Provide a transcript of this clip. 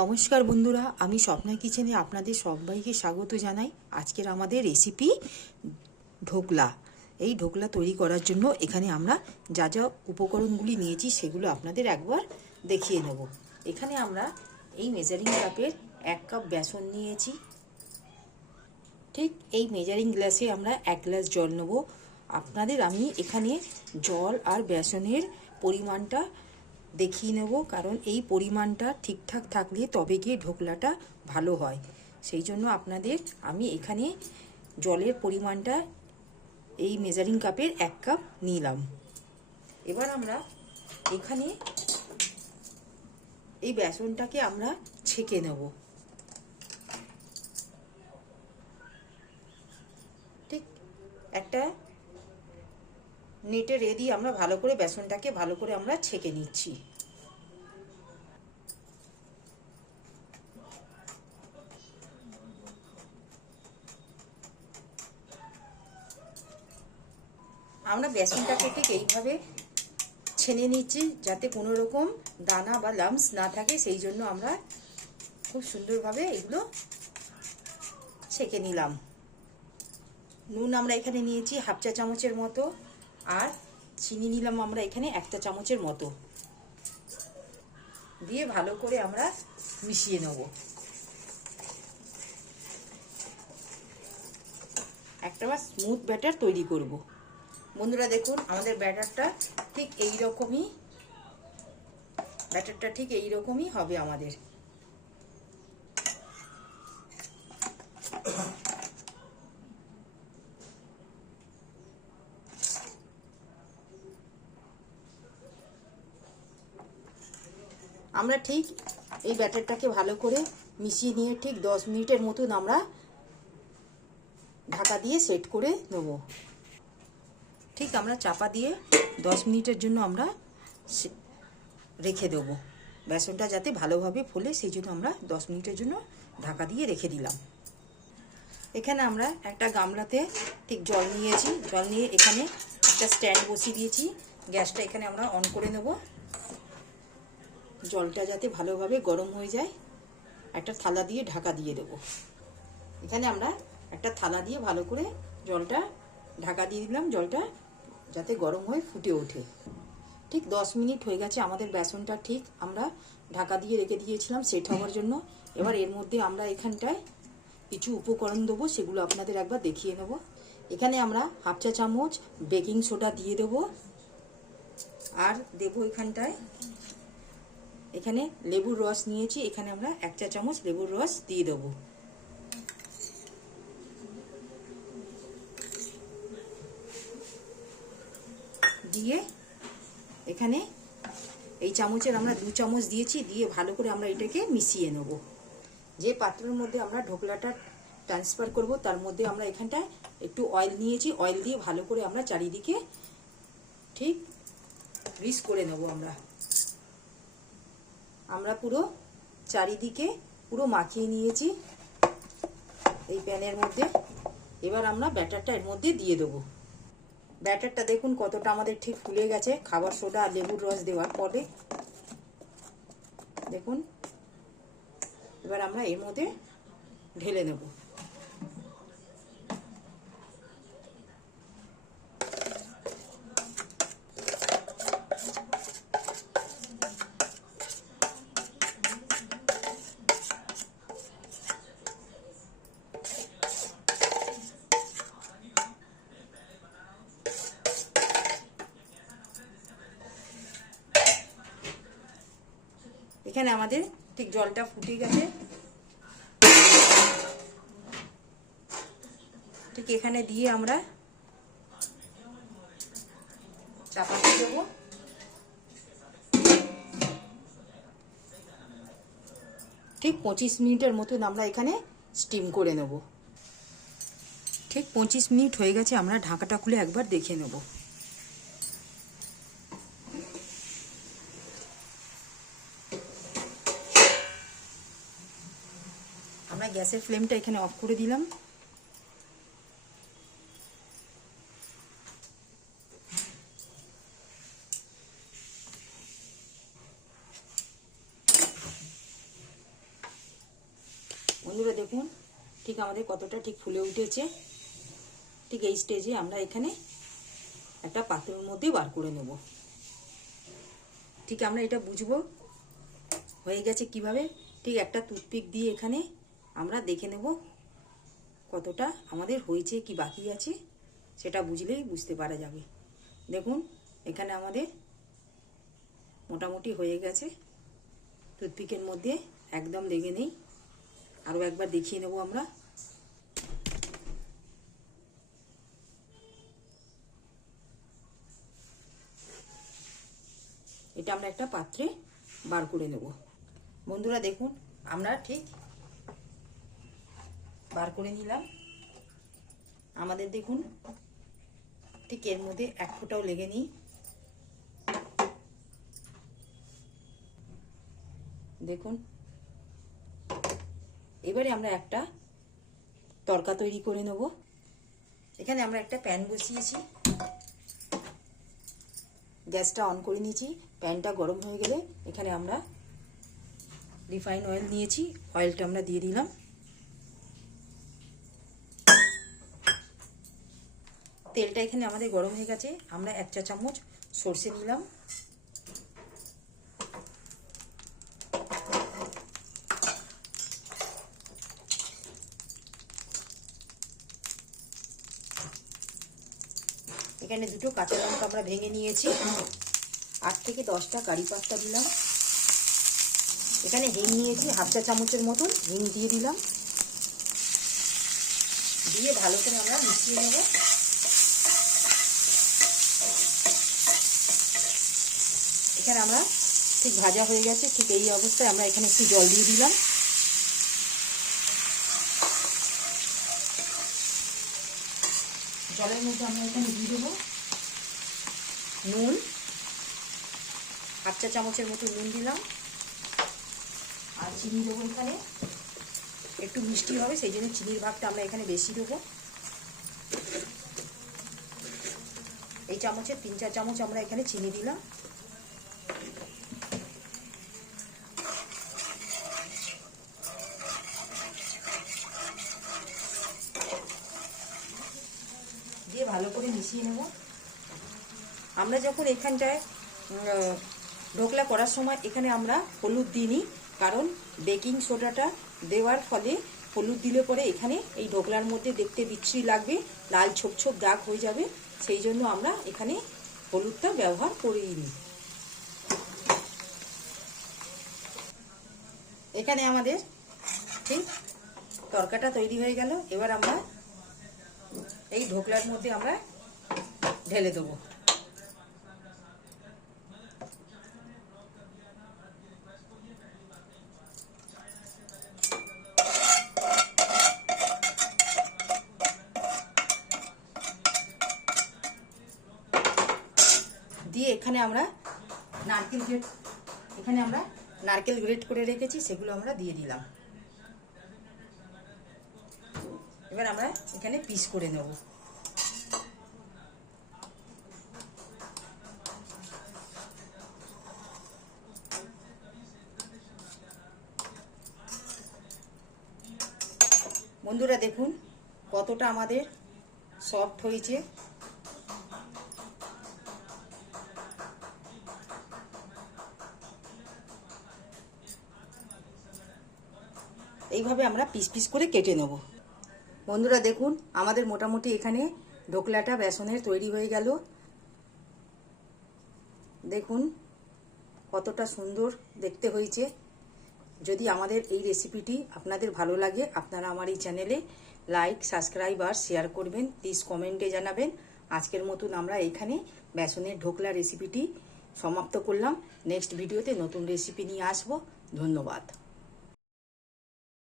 নমস্কার বন্ধুরা, আমি স্বপ্না কিচেনে আপনাদের সবাইকে স্বাগত জানাই। আজকের আমাদের রেসিপি ঢোকলা। এই ঢোকলা তৈরি করার জন্য এখানে আমরা যা যা উপকরণগুলি নিয়েছি সেগুলো আপনাদের একবার দেখিয়ে নেব। এখানে আমরা এই মেজারিং কাপের 1 কাপ বেসন নিয়েছি। ঠিক এই মেজারিং গ্লাসে আমরা 1 গ্লাস জল নেব। আপনাদের আমি এখানে জল আর বেসনের পরিমাণটা দেখিয়ে নেব, কারণ এই পরিমাণটা ঠিকঠাক থাকলে তবে গিয়ে ঢোকলাটা ভালো হয়। সেই জন্য আপনাদের আমি এখানে জলের পরিমাণটা এই মেজারিং কাপের 1 কাপ নিলাম। এবার আমরা এখানে এই বেসনটাকে আমরা ছেঁকে নেব। ঠিক একটা নেটে রেডি আমরা ভালো করে বেসনটাকে ভালো করে আমরা ছেঁকে নিচ্ছি। আমরা বেসনটাকে ঠিক এইভাবে ছেনে নিচ্ছি যাতে কোনো রকম দানা বা লাম্পস না থাকে, সেই জন্য আমরা খুব সুন্দরভাবে এগুলো ছেঁকে নিলাম। নুন আমরা এখানে নিয়েছি 1/2 চা চামচের মতো, আর চিনি নিলাম আমরা এখানে 1 চা চামচের মতো, দিয়ে ভালো করে আমরা মিশিয়ে নেব। একটা স্মুথ ব্যাটার তৈরি করব। বন্ধুরা দেখুন, আমাদের ব্যাটারটা ঠিক এই রকমই হবে আমাদের। আমরা ঠিক এই ব্যাটারটাকে ভালো করে মিশিয়ে নিয়ে ঠিক 10 মিনিটের মতন আমরা ঢাকা দিয়ে সেট করে নেব। ঠিক আমরা চাপা দিয়ে 10 মিনিটের জন্য আমরা রেখে দেব, বেসনটা যাতে ভালোভাবে ফোলে, সেই জন্য আমরা 10 মিনিটের জন্য ঢাকা দিয়ে রেখে দিলাম। এখানে আমরা একটা গামলাতে ঠিক জল নিয়েছি, জল নিয়ে এখানে একটা স্ট্যান্ড বসিয়ে দিয়েছি। গ্যাসটা এখানে আমরা অন করে নেব। জলটা যাতে ভালোভাবে গরম হয়ে যায়, একটা থালা দিয়ে ঢাকা দিয়ে দেব। এখানে আমরা একটা থালা দিয়ে ভালো করে জলটা ঢাকা দিয়ে দিলাম, জলটা যাতে গরম হয়ে ফুটে ওঠে। ঠিক 10 মিনিট হয়ে গেছে আমাদের বেসনটা ঠিক আমরা ঢাকা দিয়ে রেখে দিয়েছিলাম সেট হওয়ার জন্য। এবার এর মধ্যে আমরা এখানটায় কিছু উপকরণ দেবো, সেগুলো আপনাদের একবার দেখিয়ে নেব। এখানে আমরা 1/2 চা চামচ বেকিং সোডা দিয়ে দেবো, আর দেবো এখানটায় এখানে লেবুর রস নিয়েছি, এখানে আমরা 1 চা চামচ লেবুর রস দিয়ে দেবো। দিয়ে এখানে এই চামচের আমরা 2 চামচ দিয়েছি, দিয়ে ভালো করে আমরা এটাকে মিশিয়ে নেব। যে পাত্রের মধ্যে আমরা ঢোকলাটা ট্রান্সফার করব তার মধ্যে আমরা এখানটায় একটু অয়েল নিয়েছি, অয়েল দিয়ে ভালো করে আমরা চারিদিকে ঠিক গ্রিস করে নেব। আমরা পুরো চারিদিকে পুরো মাখিয়ে নিয়েছি এই প্যানের মধ্যে। এবার আমরা ব্যাটারটা এর মধ্যে দিয়ে দেবো। ব্যাটারটা দেখুন কতটা আমাদের ঠিক ফুলে গেছে খাবার সোডা আর লেবুর রস দেওয়ার পরে, দেখুন। এবার আমরা এর মধ্যে ঢেলে নেব। এখানে আমাদের ঠিক জলটা ফুটে গেছে। ঠিক এখানে দিয়ে আমরা চাপা দিয়ে দেবো। ঠিক 25 মিনিটের মতন আমরা এখানে স্টিম করে নেব। ঠিক 25 মিনিট হয়ে গেছে, আমরা ঢাকাটা খুলে একবার দেখে নেব। আমরা গ্যাসের ফ্লেমটা এখানে অফ করে দিলাম। বন্ধুরা দেখুন ঠিক আমাদের কতটা ঠিক ফুলে উঠেছে। ঠিক এই স্টেজে আমরা এখানে একটা পাত্রের মধ্যে বার করে নেব। ঠিক আমরা এটা বুঝবো হয়ে গেছে কিভাবে, ঠিক একটা টুথপিক দিয়ে এখানে আমরা দেখে নেব কতটা আমাদের হয়েছে কি বাকি আছে, সেটা বুঝলেই বুঝতে পারা যাবে। দেখুন এখানে আমাদের মোটামুটি হয়ে গেছে, টুথপিকের মধ্যে একদম লেগে নেই। আরও একবার দেখিয়ে নেব আমরা। এটা আমরা একটা পাত্রে বার করে নেব। বন্ধুরা দেখুন আমরা ঠিক বার করে নিলাম। আমাদের দেখুন ঠিক এর মধ্যে এক ফোঁটাও লেগে নেই। দেখুন এবারে আমরা একটা তড়কা তৈরি করে নেব। এখানে আমরা একটা প্যান বসিয়েছি, গ্যাসটা অন করে নিয়েছি। প্যানটা গরম হয়ে গেলে এখানে আমরা রিফাইন অয়েল নিয়েছি, অয়েলটা আমরা দিয়ে দিলাম। তেলটা এখানে আমাদের গরম হয়ে গেছে। আমরা 1 চা চামচ সর্ষে নিলাম। এখানে 2টো কাঁচা লঙ্কা আমরা ভেঙে নিয়েছি। 8 থেকে 10টা কারি পাতা দিলাম। এখানে হিং নিয়েছি, 1/2 চা চামচের মতন হিং দিয়ে দিলাম। দিয়ে ভালো করে আমরা মিশিয়ে নেব। এখানে আমরা ঠিক ভাজা হয়ে গেছে। ঠিক এই অবস্থায় আমরা এখানে একটু জল দিয়ে দিলাম। জলের মধ্যে আমরা এখানে দিয়ে দেবো নুন, 1/2 চা চামচের মতো নুন দিলাম। আর চিনি দেবো এখানে, একটু মিষ্টি হবে সেই জন্য চিনির ভাগটা আমরা এখানে বেশি দেবো। এই চামচের 3-4 চামচ আমরা এখানে চিনি দিলাম। দিয়ে ভালো করে মিশিয়ে নেব। আমরা যখন এখানটায় ঢোকলা করার সময় এখানে আমরা হলুদ দিইনি, কারণ বেকিং সোডাটা দেওয়ার ফলে হলুদ দিলে পরে এখানে এই ঢোকলার মধ্যে দেখতে বিচ্ছিরি লাগবে, লাল ছোপ ছোপ দাগ হয়ে যাবে, সেই জন্য আমরা এখানে হলুদটা ব্যবহার করিনি। এখানে আমাদের ঠিক তরকাটা তৈরি হয়ে গেল। এবার আমরা এই ঢোকলার মধ্যে আমরা ঢেলে দেবো। দিয়ে এখানে আমরা নারকেল গ্রেট করে রেখেছি, সেগুলো আমরা দিয়ে দিলাম। এবার আমরা এখানে পিস করে নেব। বন্ধুরা দেখুন কতটা আমাদের সফট হয়েছে। এইভাবে আমরা পিস পিস করে কেটে নেব। বন্ধুরা দেখুন আমাদের মোটামুটি এখানে ঢোকলাটা বেসনের তৈরি হয়ে গেল। দেখুন কতটা সুন্দর দেখতে হয়েছে। যদি আমাদের এই রেসিপিটি আপনাদের ভালো লাগে, আপনারা আমার এই চ্যানেলে লাইক, সাবস্ক্রাইব আর শেয়ার করবেন। প্লিজ কমেন্টে জানাবেন। আজকের মতন আমরা এখানে বেসনের ঢোকলা রেসিপিটি সমাপ্ত করলাম। নেক্সট ভিডিওতে নতুন রেসিপি নিয়ে আসবো। ধন্যবাদ।